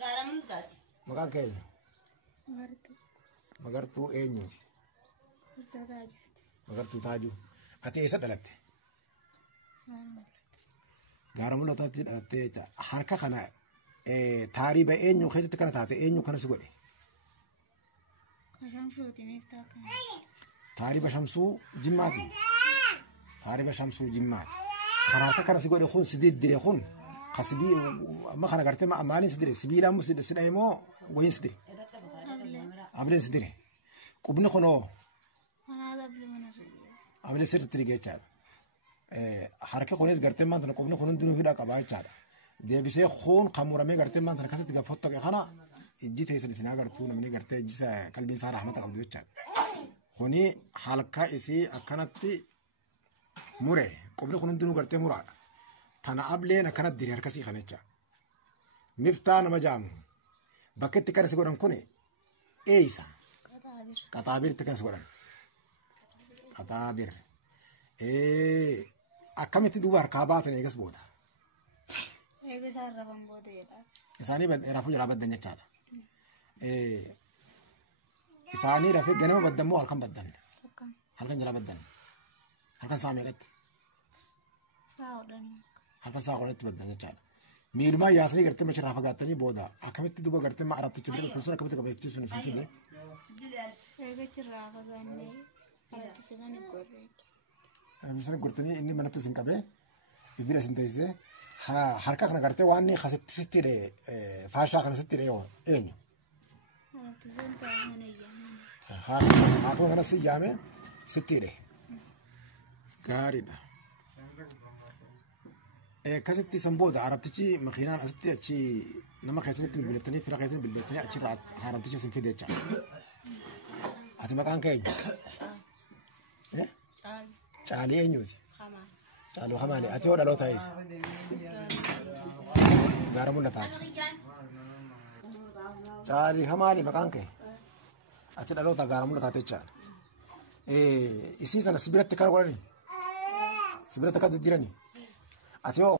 Garam dat. Maqaan kee Martu. Magartuu eenyuuti? Tajaajilti. Magartuu Taajuu. Ati eessa dhalatte? Maal Gaara mul'ataatti dhalattee jecha harka kana taariba eenyu keessatti kana taate eenyu kana si godhe? Kashan shootiniif taakana. Taariba Shamsuu Jimmaati. Taariba Shamsuu Jimmaati. Kan harka kana si godhe kun si diddire kun kasbii amma kana gartee maaliin si dire sibiila ammoo si dhahe moo wayin si dire? Ableen si dire. Qubni kunoo Kanaa dabli mana sirrii. ablee sirriitti dhigee jechaadha. Harka kunis gartee maanta qubni kun hundinuu hidhaa qabaa jechaadha. Deebisee kun kan muramee gartee maanta akkasitti gaafattu kana ijji teessan isin agartuu namni gartee ijji qalbiin isaa rahmata qabdu jechaadha. Kuni halka isii akkanatti mure qubni kun hundinuu gartee muraadha. Tana ableen akkanatti dire harkasii kana jecha. Miftaa nama jaamu bakka itti kana si godhan kuni eeysa. Qataabir. Qaxaabir itti kana si godhan. Qaxaabir. Akkamitti duuba harkaa baatan eegas booda. Eega isaan rafan booda jedha. Isaanii raafuu jalaa baddan jechaadha. Isaanii rafee ganama baddan moo halkan baddan? Akkam. Halkan jalaa baddan. Halkan saa meeqatti? Saa hodhanii. Halkan saa qolatti baddan jechaadha. Miilumaa yaasanii gartee machi raafa gaattanii booda akkamitti duuba gartee arabtichi bira sun akkamitti qabeessisu sun isin tude. Eega cirraa fagaannee alatti fidanii gorreecha. Sun gurtanii inni manatti isin qabee bira isin teessisee harka kana gartee waan kasitti sitti hidhee faashaa kana sitti hidhee eenyu? Alatti sun taa'ee mana iyyaamanii. Haatuma kanas iyyaame sitti hidhee. Gaariidha. Akkasitti san booda arabtichi makiinaan asitti achi nama keessatti bilbilatanii fira keessatti bilbilatanii achirraa arabtichi isin fide jecha. Ati maqaan kee eenyu? Caalii eenyuuti? Caaluu Hamaali. Ati hoo dhaloota eessa? Gaara mul'ataati. Caalii Hamaali maqaan kee? Ati dhaloota gaara mul'ataati jechaadha. Isii sana sibiratti kan godhani? Sibiratti kan diddiirani? Ati hoo?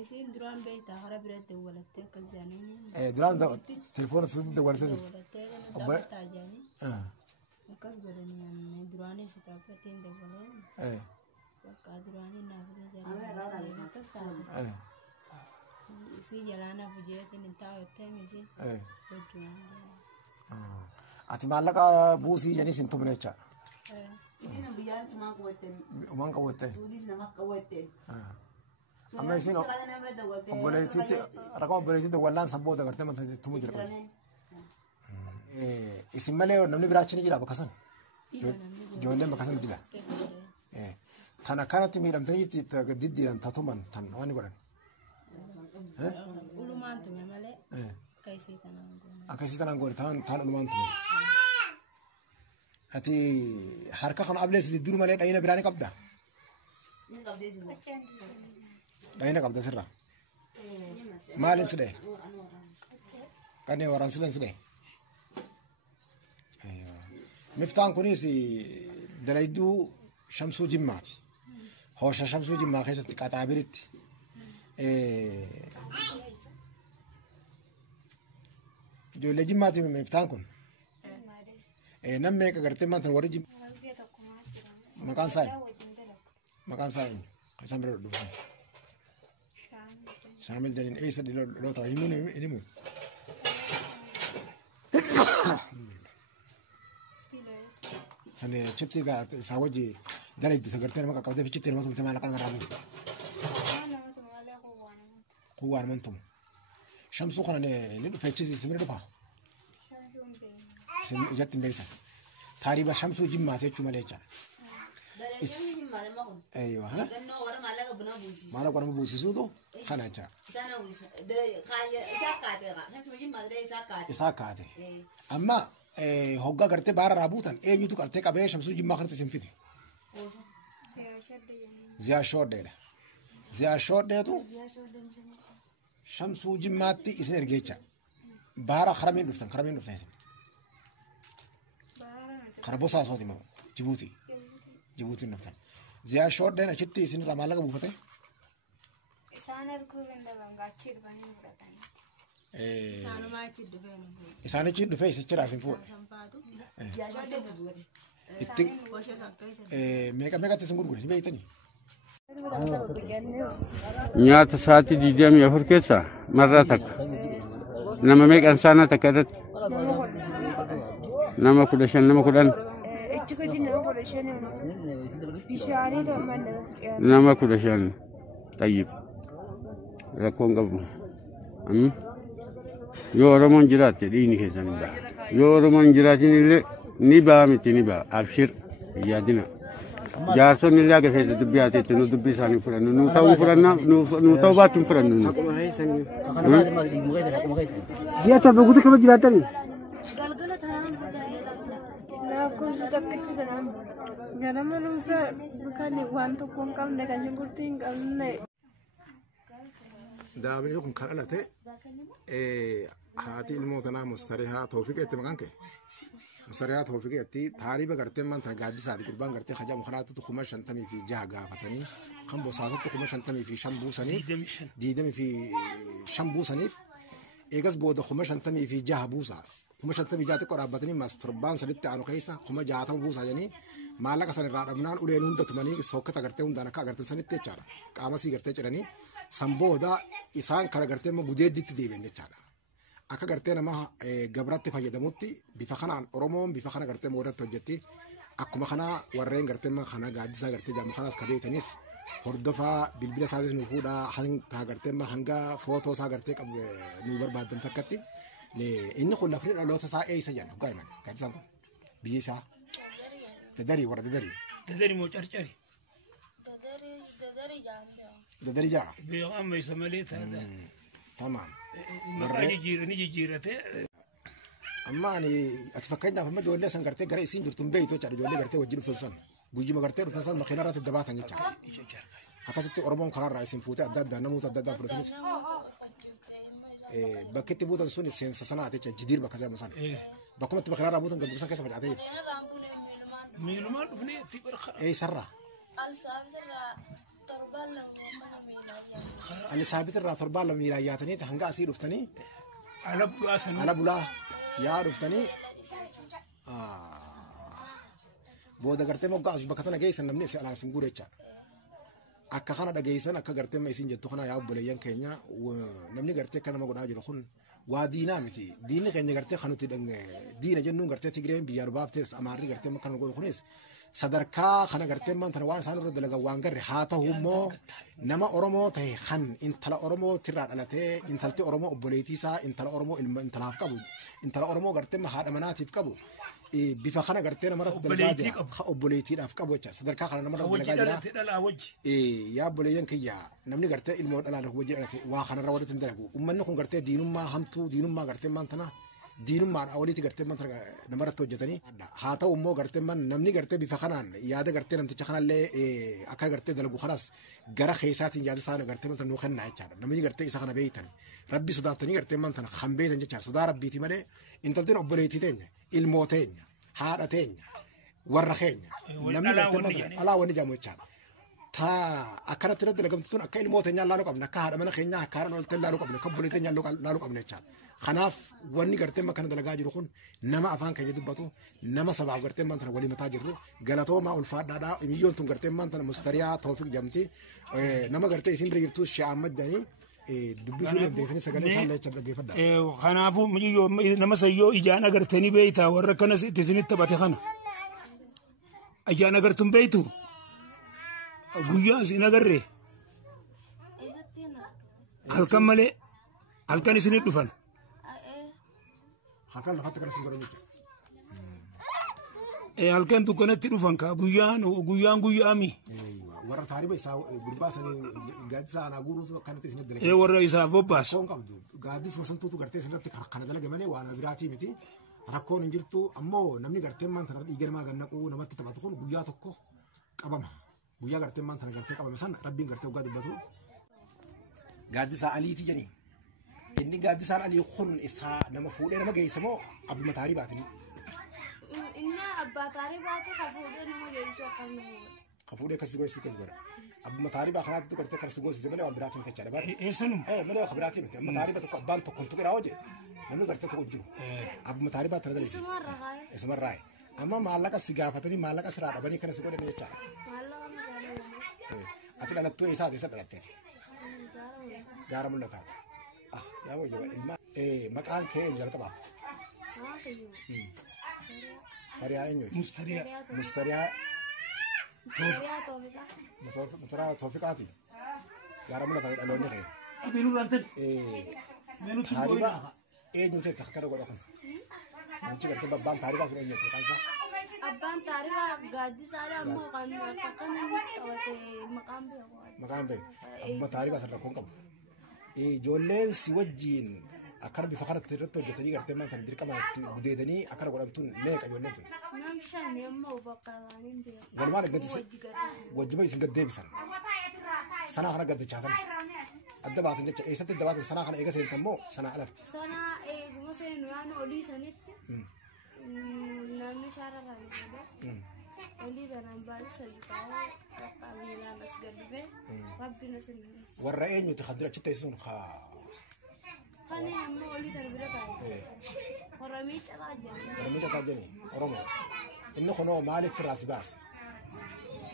Isin duraan beektaa hara biratti walattee akkas jaanii. Duraan telefoona sun dawwaltee jirti. Walattee kana taphataa jaanii. Akkas godhanii duraanii si taaphatiin dabalee. Bakka duraanii naafuu jaanii akkas taate. Si jalaa naafuu jeetiin hin taa'uttee misi. Ati maallaqa buusii janii sin tumne jecha. Ini biar semua kuatin. Umaan qabattee. Sudi nama kuatin. Amma isin obboleettiitti rakkoo obboleettiitti wallaan sabbooda gartee manta tumuu jira. Isin malee namni biraachi ni jira bakka san. Ijoolleen bakka san jira. Kan akkanatti miidhamtanii diddiiran tatuman tan waan godhan. Ulumaan tume malee akkasii tanaan goone. Akkasii tanaan goone taan ulumaan tume. Ati harka kana ableessiti dur malee dhayina biraa ni qabda. Ini kau dia juga. Dhayina qabda sirraa. Maalin si dhaye? Kanneen waraan silan si dhaye. Miftaan kunis dalayduu Shamsuu Jimmaati. Hoosha Shamsuu Jimmaa keessatti Qaxaabiritti. Ijoollee Jimmaati miftaan kun. Namni meeqa gartee maanta warri Jimmaa. Maqaan isaa maqaan isaa eenyu? Isaan bira dhufan. Shaamil jaliin eessa dhaloota himuun hin himu. Kan chitti isaa wajji dalaydi sagartee nama qaqqabdee fi chitti nama tumte maallaqa nama raabuuf. Kun waan mantumu. Shamsuu kana ni dhufeechisi simira dhufa. Ijatti hin beektan. Taariba Shamsuu Jimmaati jechuu malee jechaadha. Ini malam aku. Eeyyoo. Kan orang malam aku benar busi. Maala qorama buusisuutu kana jecha. Sana busi. Dari kaya isa kate ka. Kan cuma jim madre isa kate. Isaa kaate. Amma hoggaa gartee baara raabuutan eenyutu qartee qabee Shamsuu Jimmaa kanatti isin fide. Ziyaa Shooddeedha. Ziyaa Shooddeetu Shamsuu Jimmaatti isin ergeecha. Baara karamiin dhuftan isin. Kara Bosaasooti moo Jibuutii. Jibuutiin dhuftan. Ziyaa Shooddeen achitti isin irraa maallaqa buufate. Isaan erguu hin daban gaachii dhufanii fudhatanii. Sana maachi dhufeen booda. Isaanii ciin dhufee isichi raasin fuudha. Sanfaatu. Yaashaa deemu duwwate. Itti Bosha sakka isa. meeqatti isin gurgure ni beeytanii? Nyaata sa'aatii 24 keessa marraa takka. Nama meeqan saana takka irratti? Nama 15 nama 10. Nama 15 tayyib. Rakkoon qabu. Yoo Oromoon jiraatte dhiigni keessan ni ba'a. Yoo Oromoon jiraatin illee ni ba'a miti ni ba'a. Abshir yaadina. Jaarsonni illee akka feete dubbii haateetti nu dubbii isaanii fudhannu. Nu ta'uu fudhanna nu ta'uu baattuun fudhannu. Ji'a torba guutuu kama jiraatanii? Ganama nuti kan waan tokko hin qabne kan shunkurtii hin qabne. Daabni kun kan dhalate haati ilmoo tanaa Mustarihaa Toofiqeetti maqaan kee. Mustarihaa Toofiqeetti taariba gartee maanta gaaddisaati gurbaan gartee hajamu kanaatti 56 gaafatanii kan bosaasatti 55 buusaniif 25 buusaniif eegas booda 56 buusaa. 56 xiqqoo dhaabbatanii mastorbaan saditti aanu keessa 60 buusaa jedhanii maallaqa san irraa dhabnaan uleen hunda tumanii sokkata gartee hundaan akka agartan sanitti jechaadha. Qaamasii gartee jedhanii san booda isaan kana gartee immoo gudeedditti deebiin jechaadha. Akka gartee nama gabratti fayyadamutti bifa kanaan Oromoon bifa kana gartee moodatti hojjetti akkuma kana warreen gartee kana gaaddisaa gartee jaamu kanaas kabeetanis hordofaa bilbila isaatis nu fuudhaa hanga gartee hanga footoo isaa gartee nu barbaadan takkatti inni kun lafni dhaloota isaa eessa jedha gaa'iman gaaddisaan kun biyyi isaa dadarii warra dadarii. Dadarii moo carcari? Dadarii jaa. Beekaa meeshaa malee taa'udha. Tamam. Maqaa jijjiirate. Amma ani ati fakkeenyaaf amma ijoollee san gartee gara isiin jirtu hin beeytu jechaadha ijoollee gartee wajjin dhuftan san guyyuma gartee dhuftan san makiinaa irratti dabaatan jechaadha. Akkasitti Oromoon karaarraa isin fuutee adda addaa namoota adda addaa fudhatanis bakki itti buutan sun seensa sanaa jecha jidiir bakka seemu sana. Bakkuma itti makiinaa irraa buutan gad buusan keessa facaatee jirti. Miilumaan dhufnee itti barqa. Sarra. Alisaabit irraa torbaan lama miiraa yaatanii hanga asii dhuftanii ala bulaa yaa dhuftanii booda gartee moggaa as bakka tana geessan namni isin alaan isin guure jechaadha. Akka kana dhageessan akka gartee isin jettu kana yaa obboleeyyan keenya namni gartee akka nama godhaa jiru kun waa diinaa miti. Diinni keenya gartee kan nuti diina jennuun gartee Tigireen biyya arbaaftees Amaarri gartee kan godhu kunis sadarkaa kana gartee maanta waan isaan irra dalagan waan garre haa ta'u immoo nama Oromoo ta'e kan intala Oromoo tirraa dhalatee intalti Oromoo obboleettii isaa intala Oromoo ilma intalaaf qabu intala Oromoo gartee haadha manaatiif qabu bifa kana gartee namarra dalagaa jira obboleettiidhaaf qabu jecha sadarkaa kana namarra dalagaa jira yaa obboleeyyan kiyya namni gartee ilmoo dhalaan wajjin dhalate waa kanarra walitti hin dalagu uummanni kun gartee diinummaa hamtuu diinummaa gartee maantana diinummaadha walitti gartee maanta namarratti hojjetanii haa ta'u immoo gartee namni gartee bifa kanaan yaada gartee namticha kanallee akka gartee dalagu kanas gara keessaatiin yaada isaa gartee maanta nuu kennaa jechaadha namni gartee isa kana beeytan rabbi sodaatanii gartee maanta kan beeytan jechaadha sodaa rabbiiti malee intaltiin obboleettii teenya ilmoo teenya haadha teenya warra keenya namni gartee maanta alaa wanni jaamu jechaadha. Akkanatti irratti dalagamtu tun akka ilmoo teenyaan laaluu qabna akka haadha mana keenyaa akka haadha olteen laaluu qabna akka obboleettii teenyaan laaluu qabna jechaadha. Kanaaf wanni gartee makkana dalagaa jiru kun nama afaan keenya dubbatu nama sabaaf gartee maantana walii mataa jirru galatoomaa ulfaadhaadhaa imiyyoon tun gartee maantana Mustariyaa Toofiq jamti nama gartee isin bira jirtu Shee'ammad jedhanii dubbisuu dandeessanii sagalee isaan leechaa dhaggeeffadha. Kanaafuu nama sayyoo ijaan agartanii beeytaa warra kanas itti isinitti taphate kana ijaan agartuun beeytu. Guyyaa isin agarre halkan malee halkan isinit dhufan. Halkan lafatti kana isin godhan jechuudha. Halkan dukkanatti dhufan kaa guyyaan mi. Warra taariba isaa gurbaa sanii gaaddisa anaa guuruutu akkanatti isinit dalaga. Warra isaa bobbaasu. Rakkoon qabdu gaaddisuma santuutu gartee isinirratti kana dalaga malee waan biraatii miti. Rakkoon hin jirtu ammoo namni gartee maanta dhiiga namaa gannaquu namatti taphatu kun guyyaa tokko qabama. Guyyaa gartee maanta gartee qabame san rabbiin gartee waggaa dubbatu. Gaaddisaa Aliiti jedhani. Inni gaaddisaan Alii kun isaa nama fuudhee nama geessa moo abbuma taaribaati? Inni abbaa taaribaati ka fuudhee nama geessu akkam nama. خفودي كسبوا يسوق كسبوا أبو مطاري بخنات تقدر تكسر سجوس زملاء وبراتين تجارب إيه سنم ملأ خبراتين مطاري بتقول بان تكون تقرأ وجه نمو قدرت تقول أبو مطاري بتردد اسمه راي أما مالك السجافتني مالك أسرار بني كنا سجود نيجا أتلا نتوه إيساد إيساد راتين جارم ولا كذا يا وجه الما مكان كين جالك باب فريا إنجوي مستريا مترا توفيقاتي جارم ولا كذا ألوني خير منو رانتن منو تاريبا نوتي تخكر ولا كذا نجي كرت بابان تاريبا سوري نجي كذا أبان تاريخ قادي سارة مو كان مقام بيت أبو تاريبا سر ركون كم جولين سوجين أكر بفخر ترتو جتني كرت ما تندري كمان جديدني أكر قرانتون ليك جولين تون نمشان يوم وبقالين بيا والله قد وجبي سنقد ديبسن سنة خنا قد تشاهدنا الدبات جت إيه ست الدبات سنة خنا إيجا سين كمو سنة ألفت سنة إيه مثلا يعني أولي سنة نامي شارع راني أولي ده نبالي سجقاو قابلنا بس قلبي ربنا سنين والرأي يتخدر شتى يسون خا خاني هم أولي تربية كاي ورميت تاجني رمو إنه خنوا مالك في الراس باس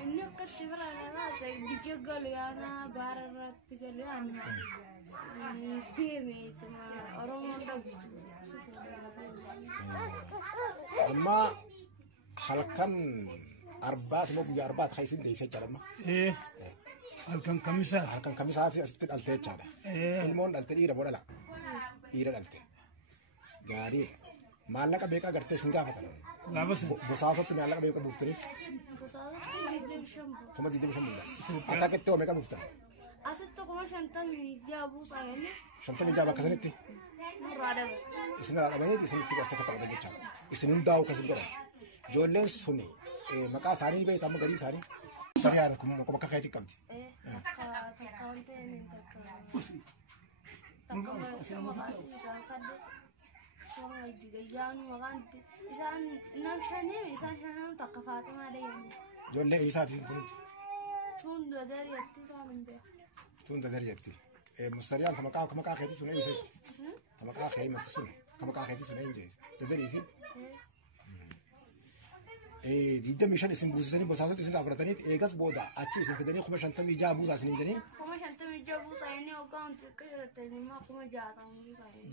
إنه كتير أنا بيجعلوا أنا بارا تقولوا أنا تيمي تما رمو ده أما halkan arbaat mo buya arbaat khaysin deyse jarama halkan kamisaati astin alte chada ilmon alte ira bodala ira alte gaari mallaka beka garte singa fatana labas busasot me allaka beka buftri kuma didim shambu atakette o meka buftan أصدق كم شنطة جابوا صايني شنطة جابا كسنتي مرادة إسنا على بنيتي إسنا تقدر تكتب على بيتشا إسنا نداو كسبنا جولين سوني مكان ساري بيت أما قري ساري ساري هذا كم كخيتي كمتي تكاونتين تكاونتين سوى الجيجان وغانتي إنسان نمشاني إنسان شنو تكفات ما ديان جولين إيساتي كنت تون داري يتي تعمل به تون داري يتي مستريان كم كا خيتي سوني إيسات كم كا خيتي ما تسوني كم كا خيتي سوني إنجاز تدري إيسي ديدا مشان اسم بوزني بساطة اسم رابطاني إيجاز بودا أشي اسم بدني خمس شنطة ميجا بوز أسنين جني خمس شنطة ميجا بوز أيني أوكان تكير تاني ما خمس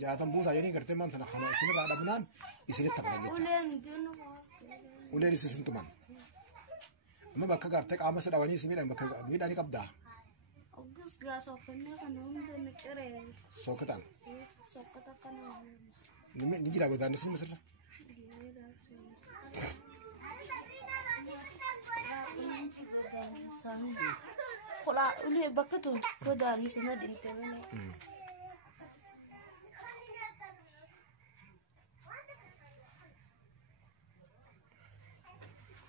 جاتم بوز أيني كرتة ما أنتنا خنا اسم رابط بنان اسم التقدم ولين دينو ولين اسم تمان أما بكا كرتك عامس رواني اسمي لما بكا مين أني كبدا أوكس غاس أفنى كنوم ده مكرر سوكتان سوكتا كنوم نجي لابد أن نسمع مثلا خلا ولي بكتو كدا نسمع دينتنا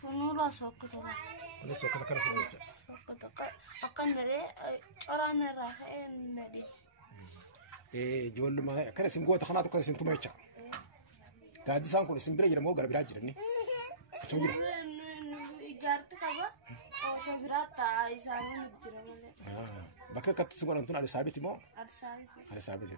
فنولا سوكتا أنا سوكتا كنا سمعت سوكتا أكن مري أرانا راهين ندي جول ما كنا سمعوا تخناتو كنا سمعتوا ما يشاء تادي سان كنا سمبري جرمو غرب راجرني شو جرا إيجارت كذا أو شبرات تاي سامون بجرمه بكا كتسمعوا أنتون على سابتي مو على سابت على سابتي